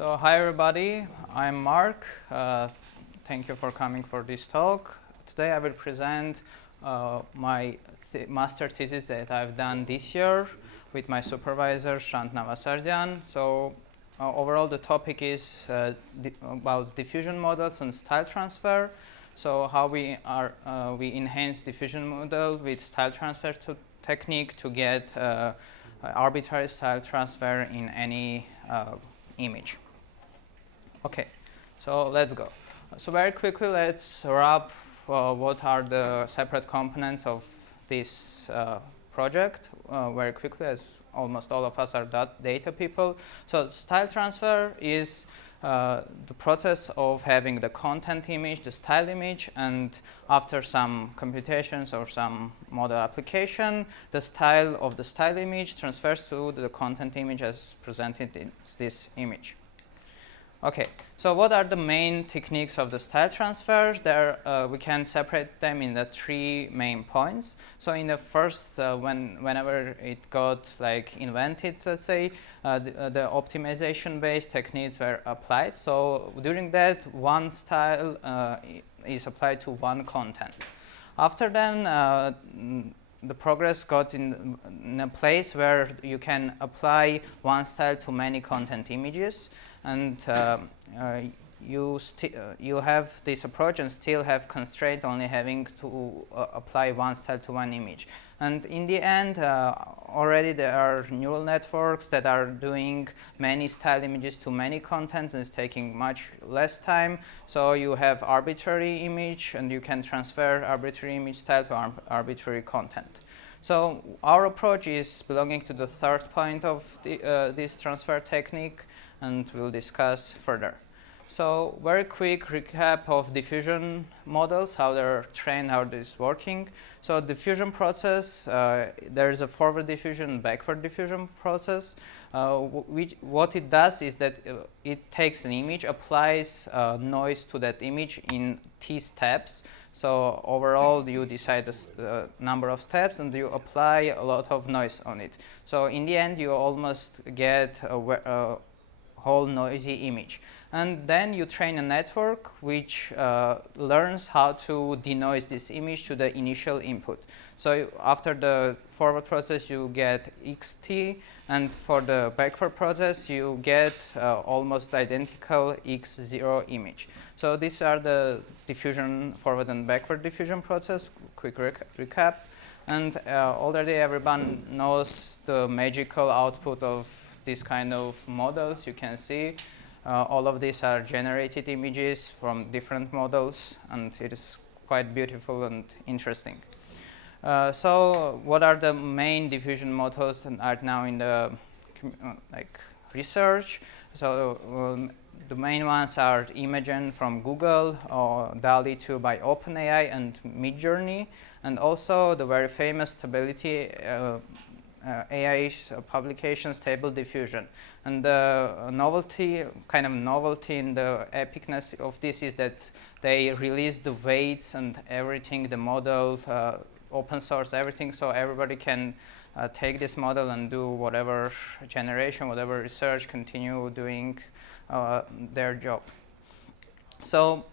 So hi everybody, I'm Mark. Thank you for coming for this talk. Today I will present my master thesis that I've done this year with my supervisor, Hamazaspyan. So overall the topic is about diffusion models and style transfer. So how we enhance diffusion model with style transfer technique to get arbitrary style transfer in any image. Okay, so let's go. So very quickly, let's wrap what are the separate components of this project very quickly, as almost all of us are data people. So style transfer is the process of having the content image, the style image, and after some computations or some model application, the style of the style image transfers to the content image as presented in this image. Okay, so what are the main techniques of the style transfer? There we can separate them in the three main points. So in the first, whenever it got like invented, let's say, the optimization-based techniques were applied. So during that, one style is applied to one content. After then, the progress got in a place where you can apply one style to many content images, and you have this approach and still have constraint only having to apply one style to one image. And in the end, already there are neural networks that are doing many style images to many contents, and it's taking much less time. So you have arbitrary image, and you can transfer arbitrary image style to arbitrary content. So our approach is belonging to the third point of this transfer technique, and we'll discuss further. So very quick recap of diffusion models, how they're trained, how this is working. So diffusion process, there's a forward diffusion and backward diffusion process. What it does is that it takes an image, applies noise to that image in T steps. So overall, you decide the number of steps, and you apply a lot of noise on it. So in the end, you almost get a whole noisy image. And then you train a network which learns how to denoise this image to the initial input. So after the forward process, you get xt, and for the backward process, you get almost identical x0 image. So these are the diffusion forward and backward diffusion process. Quick recap. And already everyone knows the magical output of these kind of models. You can see all of these are generated images from different models, and it is quite beautiful and interesting. So what are the main diffusion models that are now in the research? So the main ones are Imagen from Google, or DALL-E 2 by OpenAI, and Midjourney, and also the very famous stability AI publication, Stable Diffusion. And the novelty in the epicness of this is that they release the weights and everything, the model, open source everything, so everybody can take this model and do whatever generation, whatever research, continue doing their job. So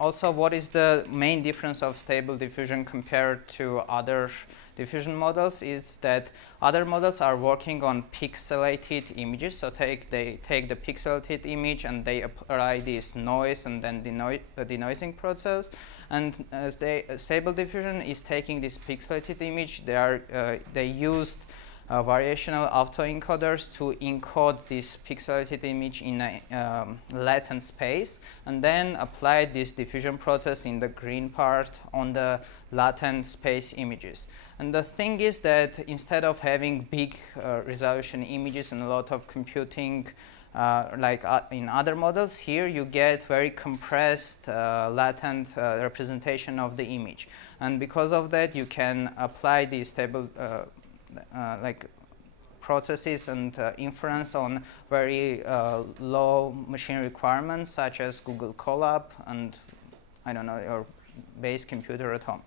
also, what is the main difference of Stable Diffusion compared to other diffusion models is that other models are working on pixelated images. So they take the pixelated image and they apply this noise and then the denoising process. And Stable Diffusion is taking this pixelated image. They used variational autoencoders to encode this pixelated image in a latent space, and then apply this diffusion process in the green part on the latent space images. And the thing is that instead of having big resolution images and a lot of computing like in other models, here you get very compressed latent representation of the image. And because of that, you can apply the stable processes and inference on very low machine requirements, such as Google Colab and, I don't know, your base computer at home.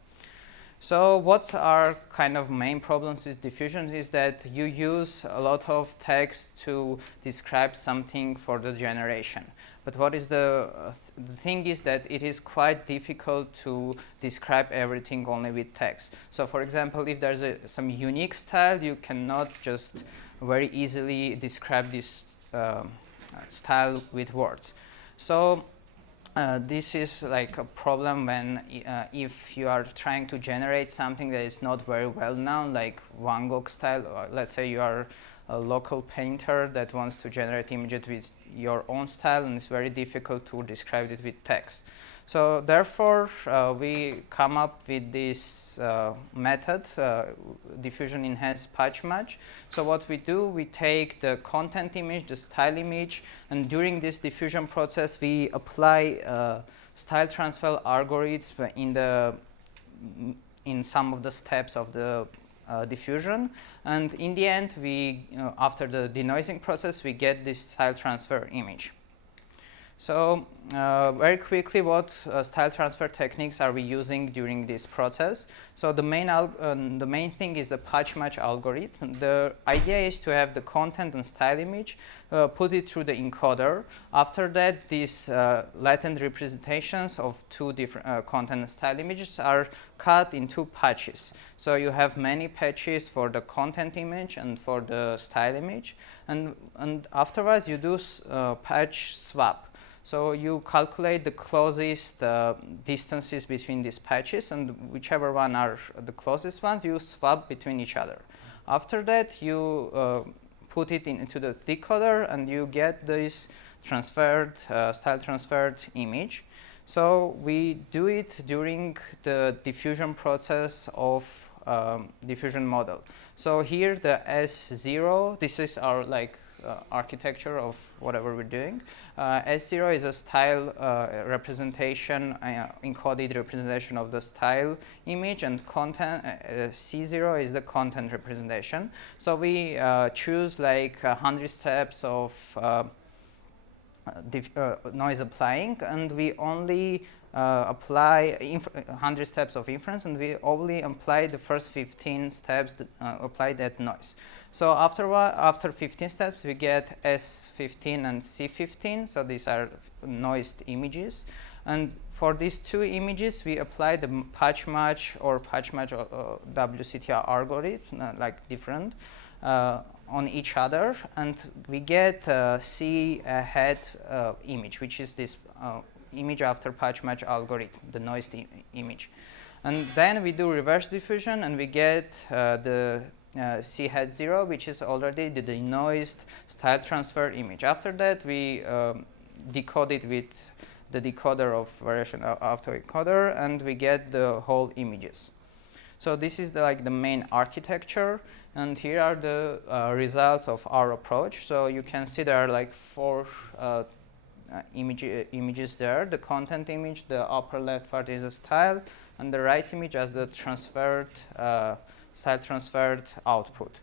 So what are kind of main problems with diffusion is that you use a lot of text to describe something for the generation. But what is the thing is that it is quite difficult to describe everything only with text. So for example, if there's some unique style, you cannot just very easily describe this style with words. So this is like a problem when if you are trying to generate something that is not very well known, like Van Gogh style, or let's say you are a local painter that wants to generate images with your own style, and it's very difficult to describe it with text. So therefore, we come up with this method, Diffusion-Enhanced PatchMatch. So what we do, we take the content image, the style image, and during this diffusion process, we apply style transfer algorithms in some of the steps of the diffusion, and in the end, we after the denoising process, we get this style transfer image. So very quickly, what style transfer techniques are we using during this process? So the main thing is the patch match algorithm. The idea is to have the content and style image, put it through the encoder. After that, these latent representations of two different content and style images are cut into patches. So you have many patches for the content image and for the style image, and afterwards you do patch swap. So you calculate the closest distances between these patches, and whichever one are the closest ones, you swap between each other. After that, you put it into the decoder, and you get this transferred, style transferred image. So we do it during the diffusion process of diffusion model. So here the S0, this is our architecture of whatever we're doing. S0 is a style representation, encoded representation of the style image, and content C0 is the content representation. So we choose like 100 steps of noise applying, and we only apply 100 steps of inference, and we only apply the first 15 steps that apply that noise. So after 15 steps, we get S15 and C15. So these are noised images. And for these two images, we apply the patch match or patch match WCTR algorithm, like different, on each other. And we get C head image, which is this image after patch match algorithm, the noised image. And then we do reverse diffusion, and we get the C head 0, which is already the denoised style transfer image. After that, we decode it with the decoder of variation autoencoder, and we get the whole images. So this is the main architecture, and here are the results of our approach. So you can see there are four images there. The content image, the upper left part is a style, and the right image as the transferred style transferred output.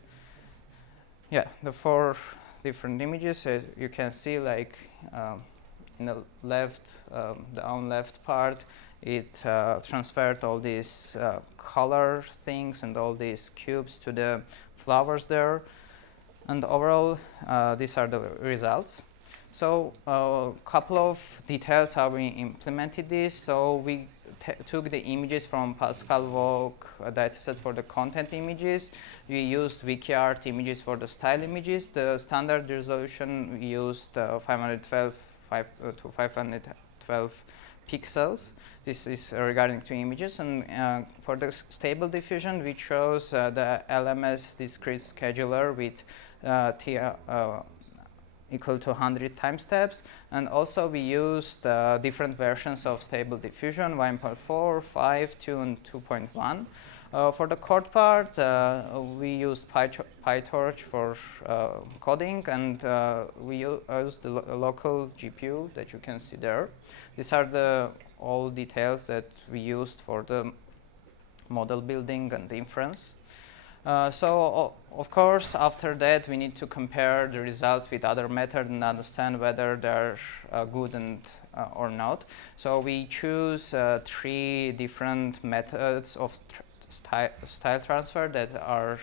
Yeah, the four different images, as you can see, in the left, down left part, it transferred all these color things and all these cubes to the flowers there. And overall, these are the results. So a couple of details how we implemented this. So we took the images from Pascal Vogue dataset for the content images. We used WikiArt images for the style images. The standard resolution we used 512 to 512 pixels. This is regarding to images. And for the stable diffusion, we chose the LMS discrete scheduler with equal to 100 time steps, and also we used different versions of stable diffusion, 1.4, 5, 2, and 2.1. For the code part, we used PyTorch for coding, and we used the local GPU that you can see there. These are the all details that we used for the model building and inference. So of course, after that, we need to compare the results with other methods and understand whether they're good and or not. So we choose 3 different methods of style transfer that our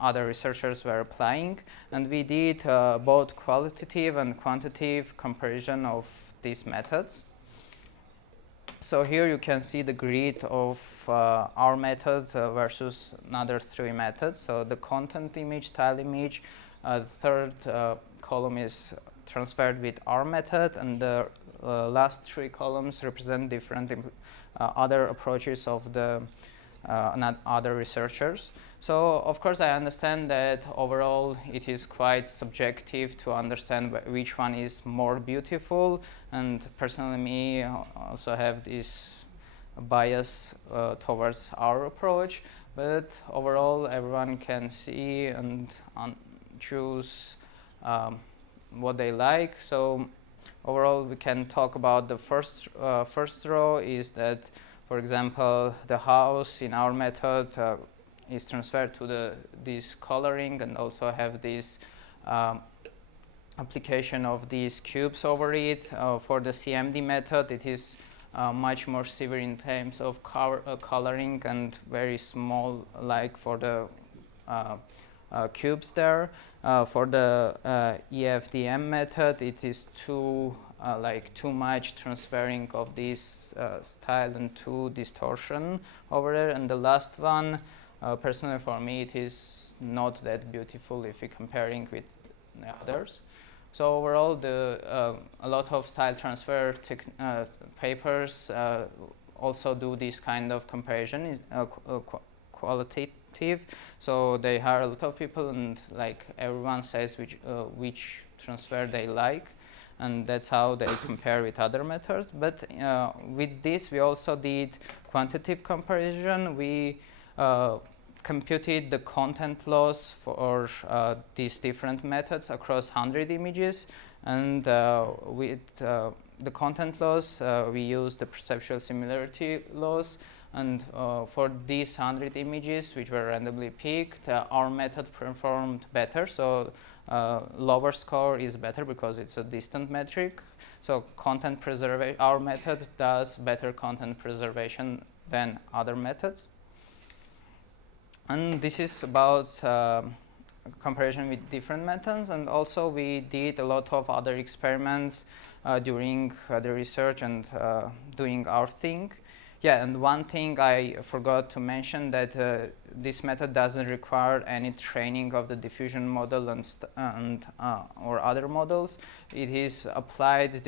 other researchers were applying, and we did both qualitative and quantitative comparison of these methods. So here you can see the grid of our method versus another 3 methods. So the content image, style image, the third column is transferred with our method, and the last 3 columns represent different other approaches of the other researchers. So of course I understand that overall it is quite subjective to understand which one is more beautiful, and personally me also have this bias towards our approach, but overall everyone can see and choose what they like. So overall we can talk about the first row is that, for example, the house in our method is transferred to this coloring, and also have this application of these cubes over it. For the CMD method, it is much more severe in terms of coloring and very small, like for the cubes there. For the EFDM method, it is too much transferring of this style and too distortion over there. And the last one, personally for me, it is not that beautiful if you're comparing with the others. So overall, a lot of style transfer papers also do this kind of comparison, qualitative. So they hire a lot of people, and like everyone says which transfer they like, and that's how they compare with other methods. But with this, we also did quantitative comparison. We computed the content loss for these different methods across 100 images, and with the content loss, we used the perceptual similarity loss. And for these 100 images, which were randomly picked, our method performed better. So lower score is better because it's a distant metric. So content preservation, our method does better content preservation than other methods. And this is about comparison with different methods. And also we did a lot of other experiments during the research and doing our thing. Yeah, and one thing I forgot to mention, that this method doesn't require any training of the diffusion model and or other models. It is applied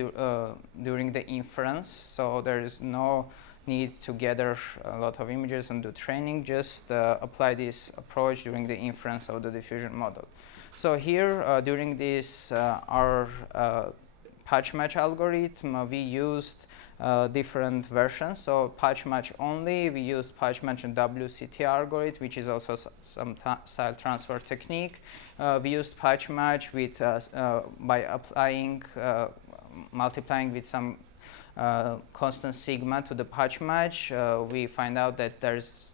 during the inference, so there is no need to gather a lot of images and do training. Just apply this approach during the inference of the diffusion model. So here, during this our PatchMatch algorithm, we used different versions. So PatchMatch only, we used PatchMatch and WCT algorithm, which is also some style transfer technique. We used PatchMatch with by applying multiplying with some constant sigma to the PatchMatch. We find out that there's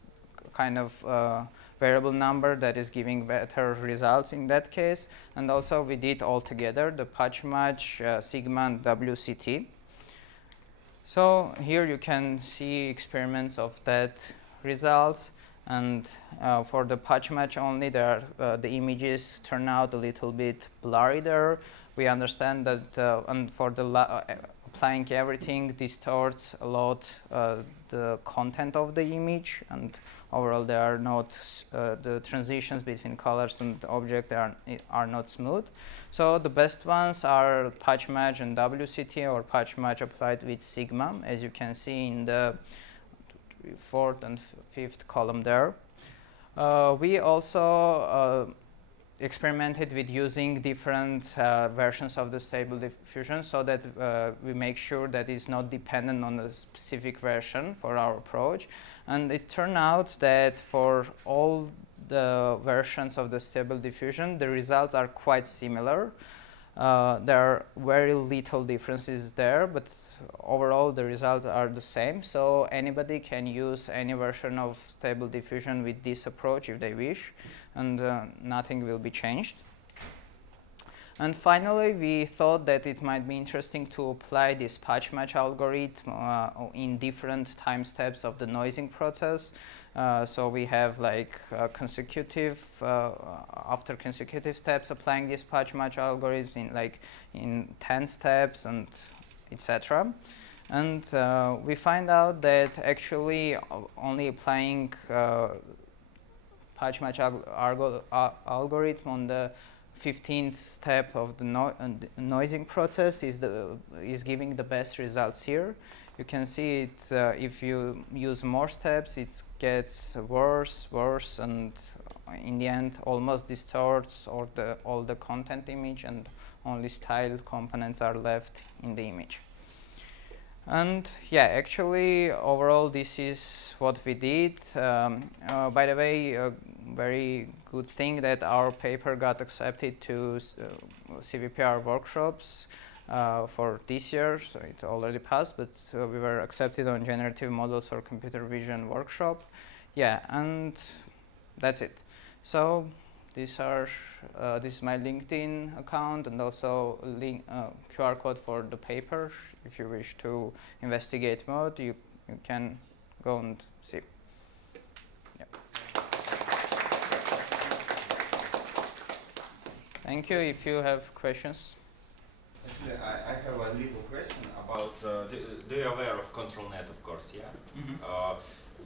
kind of variable number that is giving better results in that case. And also we did all together the PatchMatch, sigma, and WCT. So here you can see experiments of that results, and for the PatchMatch only, there the images turn out a little bit blurry there. We understand that, and for the applying everything distorts a lot the content of the image, and overall they are not the transitions between colors and object are not smooth. So the best ones are PatchMatch and WCT, or PatchMatch applied with sigma, as you can see in the 4th and 5th column there. We also experimented with using different versions of the stable diffusion, so that we make sure that it's not dependent on a specific version for our approach. And it turned out that for all the versions of the stable diffusion, the results are quite similar. There are very little differences there, but overall the results are the same. So anybody can use any version of stable diffusion with this approach if they wish, and nothing will be changed. And finally, we thought that it might be interesting to apply this patch-match algorithm in different time steps of the noising process. So we have like after consecutive steps, applying this patch-match algorithm in 10 steps and etc. And we find out that actually only applying patch-match algorithm on the 15th step of the noising process is giving the best results here. You can see it if you use more steps, it gets worse, and in the end almost distorts all the content image, and only style components are left in the image. And yeah, actually, overall, this is what we did. By the way, a very good thing that our paper got accepted to CVPR workshops for this year. So it already passed, but we were accepted on generative models for computer vision workshop. Yeah, and that's it. So this is my LinkedIn account, and also QR code for the paper. If you wish to investigate more, you can go and see. Yeah. Thank you. If you have questions. Actually, I have a little question about, do you aware of control net, of course, yeah? Mm-hmm.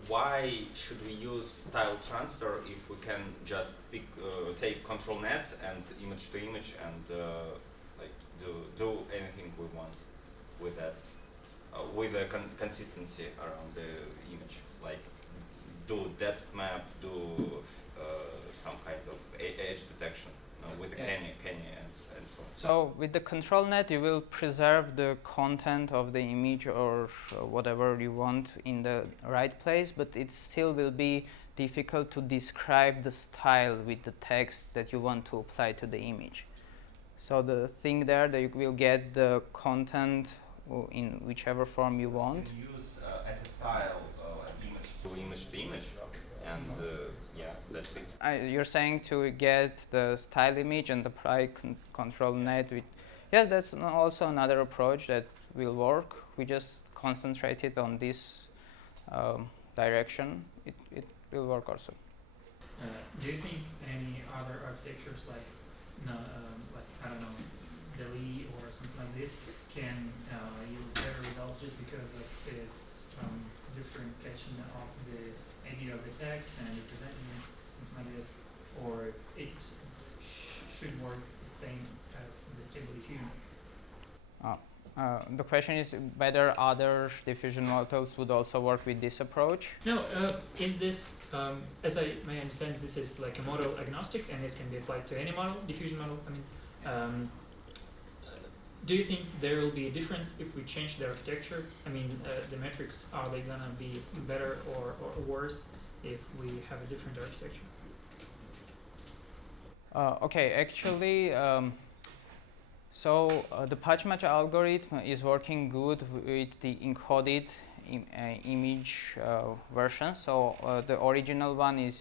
Why should we use style transfer if we can just take control net and image to image and like do anything we want with that, with a consistency around the image, like do depth map, do some kind of edge detection with the Anania and so on. So with the control net, you will preserve the content of the image or whatever you want in the right place, but it still will be difficult to describe the style with the text that you want to apply to the image. So the thing there, that you will get the content in whichever form you want. You can use as a style image to image, and yeah, that's it. You're saying to get the style image and apply control net with, yes, that's also another approach that will work. We just concentrated on this direction. It will work also. Do you think any other architectures like I don't know, Delhi or something like this can yield better results just because of its different catching of the idea of the text and representing it, something like this, or it should work the same as the stable diffusion? The question is whether other diffusion models would also work with this approach? No, is this, as I may understand, this is like a model agnostic and this can be applied to any model, diffusion model. I mean, do you think there will be a difference if we change the architecture? I mean, the metrics, are they going to be better or worse if we have a different architecture? Okay, actually, the patch-match algorithm is working good with the encoded image version. So the original one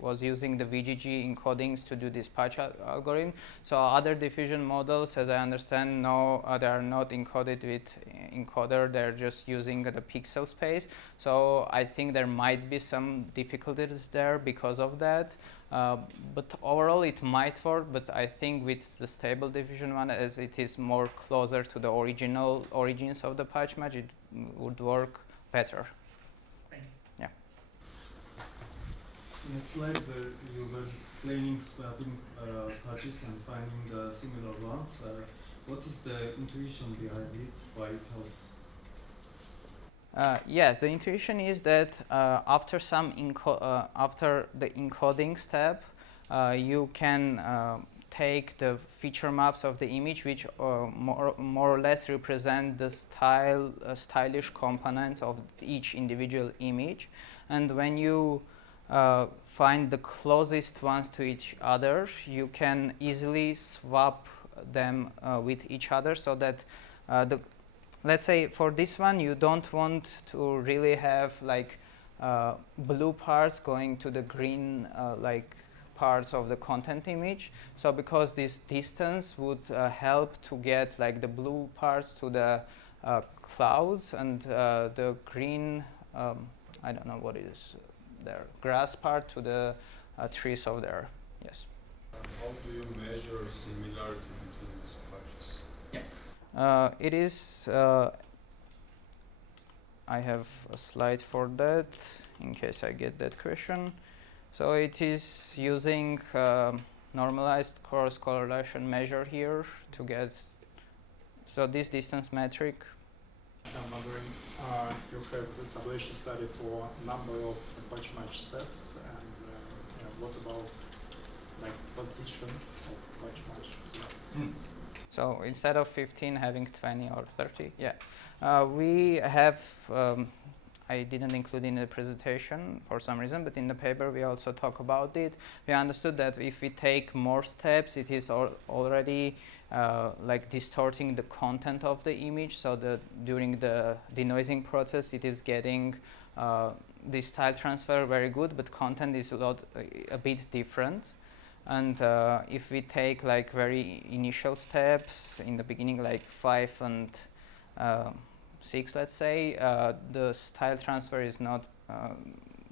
was using the VGG encodings to do this patch algorithm. So other diffusion models, as I understand, no, they are not encoded with encoder. They're just using the pixel space. So I think there might be some difficulties there because of that. But overall it might work, but I think with the stable diffusion one, as it is more closer to the original origins of the patch match, it would work better. Thank you. Yeah. In a slide where you were explaining swapping patches and finding the similar ones, what is the intuition behind it, why it helps? Yeah, the intuition is that after the encoding step, you can take the feature maps of the image, which more or less represent the stylish components of each individual image. And when you find the closest ones to each other, you can easily swap them with each other, so that let's say for this one, you don't want to really have like blue parts going to the green like parts of the content image. So because this distance would help to get like the blue parts to the clouds and the green, I don't know what it is there, grass part to the trees over there. Yes. How do you measure similarity between these patches? It is, I have a slide for that in case I get that question. So it is using normalized cross correlation measure here to get, so this distance metric. I'm wondering, you have this ablation study for number of patch match steps, and what about like position of patch match? So instead of 15 having 20 or 30, yeah. We have, I didn't include in the presentation for some reason, but in the paper we also talk about it. We understood that if we take more steps, it is already like distorting the content of the image, so that during the denoising process it is getting the style transfer very good, but content is a bit different. And if we take like very initial steps in the beginning, like 5 and 6, let's say, the style transfer is not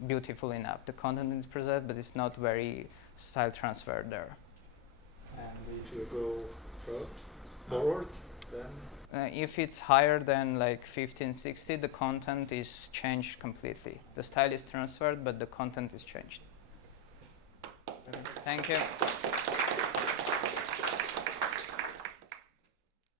beautiful enough. The content is preserved, but it's not very style transferred there. And if you go forward, then? If it's higher than like 15, 60, the content is changed completely. The style is transferred, but the content is changed. Thank you.